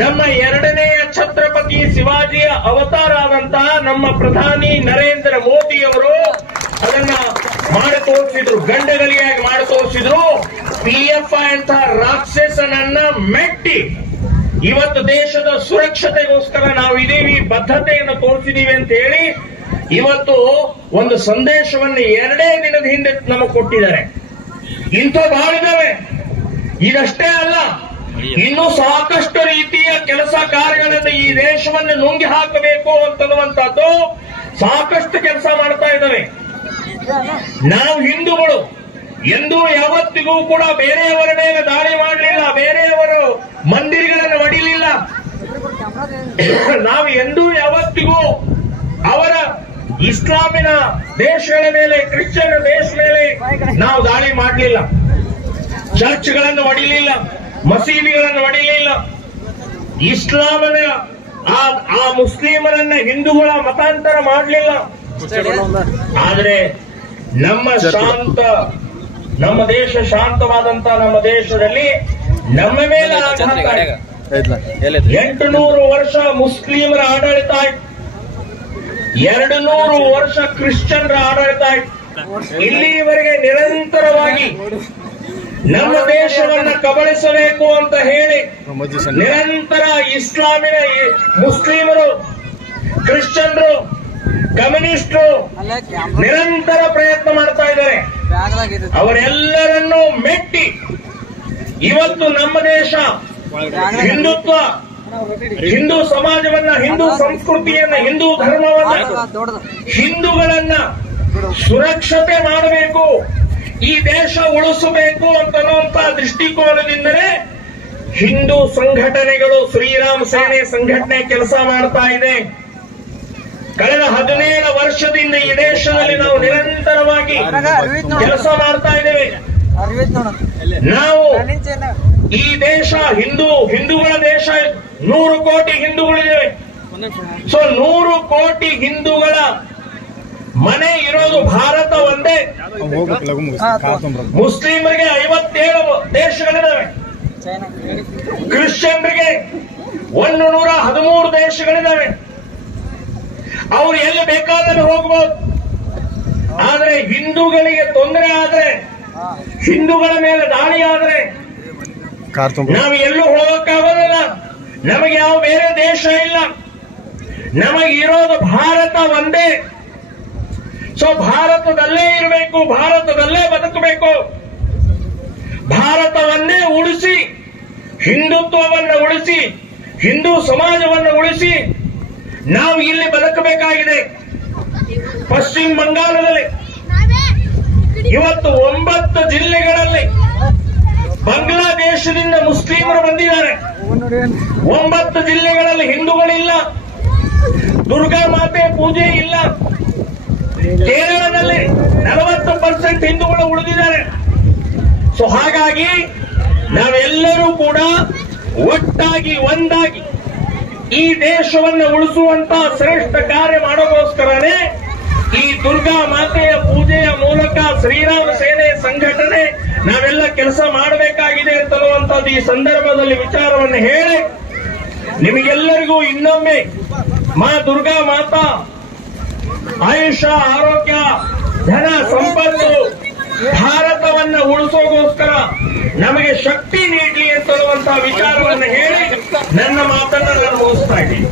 ನಮ್ಮ ಎರಡನೆಯ ಛತ್ರಪತಿ ಶಿವಾಜಿಯ ಅವತಾರ ಆದಂತಹ ನಮ್ಮ ಪ್ರಧಾನಿ ನರೇಂದ್ರ ಮೋದಿಯವರು ಅದನ್ನ ಮಾಡಿ ತೋರಿಸಿದ್ರು, ಗಂಡಗಲಿಯಾಗಿ ಮಾಡಿ ತೋರಿಸಿದ್ರು. PFI ಅಂತ ರಾಕ್ಷಸನನ್ನ ಮೆಟ್ಟಿ ಇವತ್ತು ದೇಶದ ಸುರಕ್ಷತೆಗೋಸ್ಕರ ನಾವು ಇದೀವಿ, ಬದ್ಧತೆಯನ್ನು ತೋರಿಸಿದೀವಿ ಅಂತ ಹೇಳಿ ಇವತ್ತು ಒಂದು ಸಂದೇಶವನ್ನು 2 ದಿನದ ಹಿಂದೆ ನಮಗೆ ಕೊಟ್ಟಿದ್ದಾರೆ. ಇಂಥ ಬಹಳ ಇದಾವೆ. ಇದಷ್ಟೇ ಅಲ್ಲ, ಇನ್ನೂ ಸಾಕಷ್ಟು ರೀತಿಯ ಕೆಲಸ ಕಾರ್ಯಗಳನ್ನು ಈ ದೇಶವನ್ನು ನುಂಗಿ ಹಾಕಬೇಕು ಅಂತನ್ನುವಂಥದ್ದು ಸಾಕಷ್ಟು ಕೆಲಸ ಮಾಡ್ತಾ ಇದ್ದಾವೆ. ನಾವು ಹಿಂದೂಗಳು ಎಂದೂ ಯಾವತ್ತಿಗೂ ಕೂಡ ಬೇರೆಯವರ ಮೇಲೆ ದಾಳಿ ಮಾಡಲಿಲ್ಲ, ಬೇರೆಯವರು ಮಂದಿರಗಳನ್ನು ಒಡಿಲಿಲ್ಲ. ನಾವು ಎಂದೂ ಯಾವತ್ತಿಗೂ ಅವರ ಇಸ್ಲಾಮಿನ ದೇಶಗಳ ಮೇಲೆ, ಕ್ರಿಶ್ಚಿಯನ್ ದೇಶ ಮೇಲೆ ನಾವು ದಾಳಿ ಮಾಡಲಿಲ್ಲ. ಚರ್ಚ್ಗಳನ್ನು ಒಡಿಲಿಲ್ಲ, ಮಸೀದಿಗಳನ್ನು ಒಡಿಲಿಲ್ಲ. ಇಸ್ಲಾಮನ ಆ ಮುಸ್ಲಿಮರನ್ನ ಹಿಂದೂಗಳ ಮತಾಂತರ ಮಾಡಲಿಲ್ಲ. ಆದರೆ ನಮ್ಮ ದೇಶ ಶಾಂತವಾದಂತ ನಮ್ಮ ದೇಶದಲ್ಲಿ ನಮ್ಮ ಮೇಲೆ 800 ವರ್ಷ ಮುಸ್ಲಿಮರ ಆಡಳಿತ ಆಯ್ತು, 200 ವರ್ಷ ಕ್ರಿಶ್ಚಿಯನ್ರ ಆಡಳಿತ ಆಯ್ತು. ಇಲ್ಲಿವರೆಗೆ ನಿರಂತರವಾಗಿ ನಮ್ಮ ದೇಶವನ್ನ ಕಬಳಿಸಬೇಕು ಅಂತ ಹೇಳಿ ನಿರಂತರ ಇಸ್ಲಾಮಿನ ಮುಸ್ಲಿಮರು, ಕ್ರಿಶ್ಚಿಯನ್ರು, ಕಮ್ಯುನಿಸ್ಟರು ನಿರಂತರ ಪ್ರಯತ್ನ ಮಾಡ್ತಾ ಇದ್ದಾರೆ. ಅವರೆಲ್ಲರನ್ನೂ ಮೆಟ್ಟಿ ಇವತ್ತು ನಮ್ಮ ದೇಶ ಹಿಂದುತ್ವ, ಹಿಂದೂ ಸಮಾಜವನ್ನ, ಹಿಂದೂ ಸಂಸ್ಕೃತಿಯನ್ನ, ಹಿಂದೂ ಧರ್ಮವನ್ನ, ಹಿಂದೂಗಳನ್ನ ಸುರಕ್ಷತೆ ಮಾಡಬೇಕು, ಈ ದೇಶ ಉಳಿಸಬೇಕು ಅಂತನ್ನುವಂತ ದೃಷ್ಟಿಕೋನದಿಂದಲೇ ಹಿಂದೂ ಸಂಘಟನೆಗಳು, ಶ್ರೀರಾಮ್ ಸೇನೆ ಸಂಘಟನೆ ಕೆಲಸ ಮಾಡ್ತಾ ಇದೆ. ಕಳೆದ 17 ವರ್ಷದಿಂದ ಈ ದೇಶದಲ್ಲಿ ನಾವು ನಿರಂತರವಾಗಿ ಕೆಲಸ ಮಾಡ್ತಾ ಇದ್ದೇವೆ. ನಾವು ಈ ದೇಶ ಹಿಂದೂಗಳ ದೇಶ, 100 ಕೋಟಿ ಹಿಂದೂಗಳಿದ್ದೇವೆ. ಸೊ 100 ಕೋಟಿ ಹಿಂದೂಗಳ ಮನೆ ಇರೋದು ಭಾರತ ಒಂದೇ. ಮುಸ್ಲಿಮರಿಗೆ 57 ದೇಶಗಳಿದ್ದಾವೆ, ಕ್ರಿಶ್ಚಿಯನ್ರಿಗೆ 113 ದೇಶಗಳಿದ್ದಾವೆ. ಅವ್ರು ಎಲ್ಲಿ ಬೇಕಾದ್ರೆ ಹೋಗ್ಬೋದು. ಆದ್ರೆ ಹಿಂದೂಗಳಿಗೆ ತೊಂದರೆ ಆದ್ರೆ, ಹಿಂದೂಗಳ ಮೇಲೆ ದಾಳಿ ಆದ್ರೆ ನಾವು ಎಲ್ಲೂ ಹೋಗಕ್ಕಾಗೋದಿಲ್ಲ. ನಮಗೆ ಯಾವ ಬೇರೆ ದೇಶ ಇಲ್ಲ, ನಮಗಿರೋದು ಭಾರತ ಒಂದೇ. ಸೊ ಭಾರತದಲ್ಲೇ ಇರಬೇಕು, ಭಾರತದಲ್ಲೇ ಬದುಕಬೇಕು. ಭಾರತವನ್ನೇ ಉಳಿಸಿ, ಹಿಂದುತ್ವವನ್ನು ಉಳಿಸಿ, ಹಿಂದೂ ಸಮಾಜವನ್ನು ಉಳಿಸಿ ನಾವು ಇಲ್ಲಿ ಬದುಕಬೇಕಾಗಿದೆ. ಪಶ್ಚಿಮ ಬಂಗಾಳದಲ್ಲಿ ಇವತ್ತು 9 ಜಿಲ್ಲೆಗಳಲ್ಲಿ ಬಾಂಗ್ಲಾದೇಶದಿಂದ ಮುಸ್ಲಿಮರು ಬಂದಿದ್ದಾರೆ. 9 ಜಿಲ್ಲೆಗಳಲ್ಲಿ ಹಿಂದೂಗಳಿಲ್ಲ, ದುರ್ಗಾ ಮಾತೆ ಪೂಜೆ ಇಲ್ಲ. ಕೇರಳದಲ್ಲಿ 40% ಹಿಂದೂಗಳು ಉಳಿದಿದ್ದಾರೆ. ಸೊ ಹಾಗಾಗಿ ನಾವೆಲ್ಲರೂ ಕೂಡ ಒಟ್ಟಾಗಿ ಒಂದಾಗಿ ಈ ದೇಶವನ್ನು ಉಳಿಸುವಂತ ಶ್ರೇಷ್ಠ ಕಾರ್ಯ ಮಾಡೋಗೋಸ್ಕರನೇ ಈ ದುರ್ಗಾ ಮಾತೆಯ ಪೂಜೆಯ ಮೂಲಕ ಶ್ರೀರಾಮ ಸೇನೆ ಸಂಘಟನೆ ನಾವೆಲ್ಲ ಕೆಲಸ ಮಾಡಬೇಕಾಗಿದೆ ಅಂತನ್ನುವಂಥದ್ದು ಈ ಸಂದರ್ಭದಲ್ಲಿ ವಿಚಾರವನ್ನು ಹೇಳಿ ನಿಮಗೆಲ್ಲರಿಗೂ ಇನ್ನೊಮ್ಮೆ ಮಾ ದುರ್ಗಾ ಮಾತಾ ಆಯುಷ್ಯ, ಆರೋಗ್ಯ, ಧನ, ಸಂಪತ್ತು, ಭಾರತವನ್ನ ಉಳಿಸೋಗೋಸ್ಕರ ನಮಗೆ ಶಕ್ತಿ ನೀಡಲಿ ಅಂತನ್ನುವಂತಹ ವಿಚಾರವನ್ನು ಹೇಳಿ ನನ್ನ ಮಾತನ್ನ ನಾನು ಮುಗಿಸ್ತಾ ಇದ್ದೀನಿ.